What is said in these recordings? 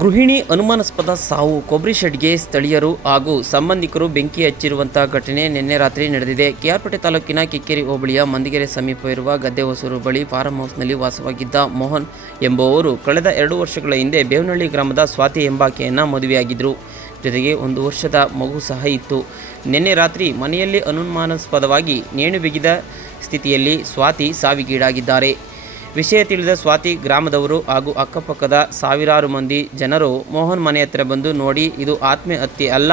ಗೃಹಿಣಿ ಅನುಮಾನಾಸ್ಪದ ಸಾವು. ಕೊಬ್ಬರಿ ಶೆಡ್ಗೆ ಸ್ಥಳೀಯರು ಹಾಗೂ ಸಂಬಂಧಿಕರು ಬೆಂಕಿ ಹಚ್ಚಿರುವಂತಹ ಘಟನೆ ನಿನ್ನೆ ರಾತ್ರಿ ನಡೆದಿದೆ. ಕೆಆರ್ಪೇಟೆ ತಾಲೂಕಿನ ಕಿಕ್ಕೇರಿ ಹೋಬಳಿಯ ಮಂದಿಗೆರೆ ಸಮೀಪವಿರುವ ಗದ್ದೆ ಹೊಸೂರು ಬಳಿ ಫಾರಂ ಹೌಸ್ನಲ್ಲಿ ವಾಸವಾಗಿದ್ದ ಮೋಹನ್ ಎಂಬುವವರು ಕಳೆದ ಎರಡು ವರ್ಷಗಳ ಹಿಂದೆ ಬೇವನಹಳ್ಳಿ ಗ್ರಾಮದ ಸ್ವಾತಿ ಎಂಬಾಕೆಯನ್ನು ಮದುವೆಯಾಗಿದ್ದರು ಜೊತೆಗೆ ಒಂದು ವರ್ಷದ ಮಗು ಸಹ ಇತ್ತು. ನಿನ್ನೆ ರಾತ್ರಿ ಮನೆಯಲ್ಲಿ ಅನುಮಾನಾಸ್ಪದವಾಗಿ ನೇಣು ಬಿಗಿದ ಸ್ಥಿತಿಯಲ್ಲಿ ಸ್ವಾತಿ ಸಾವಿಗೀಡಾಗಿದ್ದಾರೆ. ವಿಷಯ ತಿಳಿದ ಸ್ವಾತಿ ಗ್ರಾಮದವರು ಹಾಗೂ ಅಕ್ಕಪಕ್ಕದ ಸಾವಿರಾರು ಮಂದಿ ಜನರು ಮೋಹನ್ ಮನೆ ಹತ್ತಿರ ಬಂದು ನೋಡಿ, ಇದು ಆತ್ಮಹತ್ಯೆ ಅಲ್ಲ,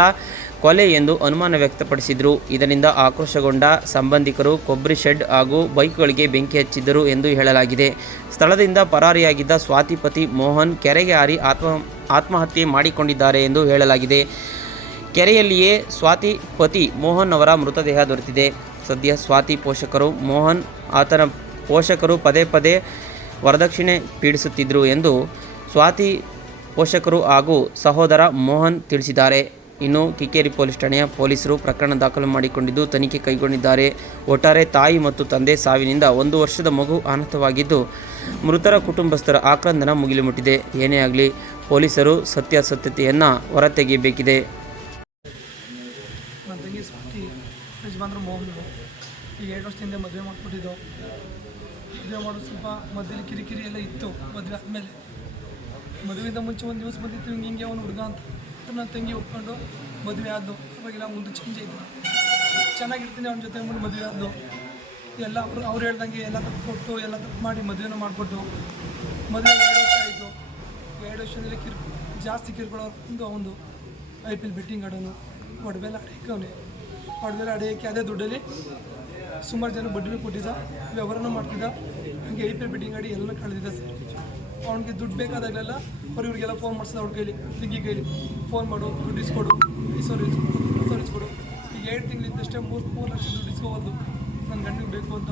ಕೊಲೆ ಎಂದು ಅನುಮಾನ ವ್ಯಕ್ತಪಡಿಸಿದರು. ಇದರಿಂದ ಆಕ್ರೋಶಗೊಂಡ ಸಂಬಂಧಿಕರು ಕೊಬ್ಬರಿ ಶೆಡ್ ಹಾಗೂ ಬೈಕ್ಗಳಿಗೆ ಬೆಂಕಿ ಹಚ್ಚಿದ್ದರು ಎಂದು ಹೇಳಲಾಗಿದೆ. ಸ್ಥಳದಿಂದ ಪರಾರಿಯಾಗಿದ್ದ ಸ್ವಾತಿ ಪತಿ ಮೋಹನ್ ಕೆರೆಗೆ ಹಾರಿ ಆತ್ಮ, ಆತ್ಮಹತ್ಯೆ ಮಾಡಿಕೊಂಡಿದ್ದಾರೆ ಎಂದು ಹೇಳಲಾಗಿದೆ. ಕೆರೆಯಲ್ಲಿಯೇ ಸ್ವಾತಿ ಪತಿ ಮೋಹನ್ ಅವರ ಮೃತದೇಹ ದೊರೆತಿದೆ. ಸದ್ಯ ಸ್ವಾತಿ ಪೋಷಕರು ಮೋಹನ್, ಆತನ ಪೋಷಕರು ಪದೇ ಪದೇ ವರದಕ್ಷಿಣೆ ಪೀಡಿಸುತ್ತಿದ್ದರು ಎಂದು ಸ್ವಾತಿ ಪೋಷಕರು ಹಾಗೂ ಸಹೋದರ ಮೋಹನ್ ತಿಳಿಸಿದ್ದಾರೆ. ಇನ್ನು ಕಿಕ್ಕೇರಿ ಪೊಲೀಸ್ ಠಾಣೆಯ ಪೊಲೀಸರು ಪ್ರಕರಣ ದಾಖಲು ಮಾಡಿಕೊಂಡಿದ್ದು, ತನಿಖೆ ಕೈಗೊಂಡಿದ್ದಾರೆ. ಒಟ್ಟಾರೆ ತಾಯಿ ಮತ್ತು ತಂದೆ ಸಾವಿನಿಂದ ಒಂದು ವರ್ಷದ ಮಗು ಅನಾಥವಾಗಿದ್ದು ಮೃತರ ಕುಟುಂಬಸ್ಥರ ಆಕ್ರಂದನ ಮುಗಿಲು ಮುಟ್ಟಿದೆ ಏನೇ ಆಗಲಿ, ಪೊಲೀಸರು ಸತ್ಯಾಸತ್ಯತೆಯನ್ನು ಹೊರತೆಗೆಯಬೇಕಿದೆ. ಈಗ ಎರಡು ವರ್ಷದಿಂದ ಮದುವೆ ಮಾಡಿಕೊಟ್ಟಿದ್ದು. ಮದುವೆ ಮಾಡೋದು ಸ್ವಲ್ಪ ಮದುವೆಲಿ ಕಿರಿಕಿರಿ ಎಲ್ಲ ಇತ್ತು. ಮದುವೆ ಆದಮೇಲೆ ಮದುವೆಯಿಂದ ಮುಂಚೆ ಒಂದು ದಿವಸ ಬಂದಿತ್ತು, ಹಿಂಗೆ ಹಿಂಗೆ ಅವನು ಹುಡುಗ ಅಂತ. ನನ್ನ ತಂಗಿ ಒಪ್ಕೊಂಡು ಮದುವೆ ಆದ್ದು ಅವಾಗೆಲ್ಲ ಮುಂದೆ ಚೇಂಜ್ ಆಯಿತು ಚೆನ್ನಾಗಿರ್ತೀನಿ ಅವನ ಜೊತೆ ಮುಂದೆ ಮದುವೆ ಆದ್ದು ಎಲ್ಲ ಅವರು, ಅವ್ರು ಹೇಳ್ದಂಗೆ ಎಲ್ಲ ತಪ್ಪು ಕೊಟ್ಟು, ಎಲ್ಲ ತಪ್ಪು ಮಾಡಿ ಮದುವೆನೂ ಮಾಡಿಕೊಟ್ಟು ಮದುವೆ ಎರಡು ವರ್ಷ ಆಯಿತು. ಎರಡು ವರ್ಷದಲ್ಲಿ ಕಿರ್, ಜಾಸ್ತಿ ಕಿರ್ಕೊಳ್ಳೋರು ಒಂದು ಅವನು ಐ ಪಿ ಎಲ್ ಬೆಟ್ಟಿಂಗ್ ಆಡೋನು. ಒಡವೆಲ್ಲ ಅಡಿಯಕ್ಕೆ ಅವನೇ ಒಡವೆಲ್ಲ ಆಡೋಕ್ಕೆ ಅದೇ ದುಡ್ಡಲ್ಲಿ ಸುಮಾರು ಜನ ಬಡ್ಡಿನೂ ಕೊಟ್ಟಿದ್ದ, ವ್ಯವಹಾರನೂ ಮಾಡ್ತಿದ್ದ. ಹಂಗೆ ಐ ಪಿ ಬೆಟ್ಟಿಂಗ್ ಆಡಿ ಎಲ್ಲ ಕಳೆದಿದ್ದ ಸರ್. ಅವ್ನಿಗೆ ದುಡ್ಡು ಬೇಕಾದಾಗಲೆಲ್ಲ ಅವ್ರು ಇವ್ರಿಗೆಲ್ಲ ಫೋನ್ ಮಾಡಿಸಿದ, ಅವ್ರ ಕೈಲಿ ಸ್ವಿಗ್ಗಿ ಕೈಲಿ ಫೋನ್ ಮಾಡು, ದುಡ್ಡು ಇಸ್ಕೊಡು ಇಸೋರು ಇಸ್ಕೊಡು ಇಸ್ಕೊಡು. ಈಗ ಎರಡು ತಿಂಗಳಿದ್ದಷ್ಟೇ ಮೂರು ಮೂರು ಲಕ್ಷ ದುಡ್ಡು ಇಸ್ಕೋಬೋದು. ನನ್ನ ಗಂಡಿಗೆ ಬೇಕು ಅಂತ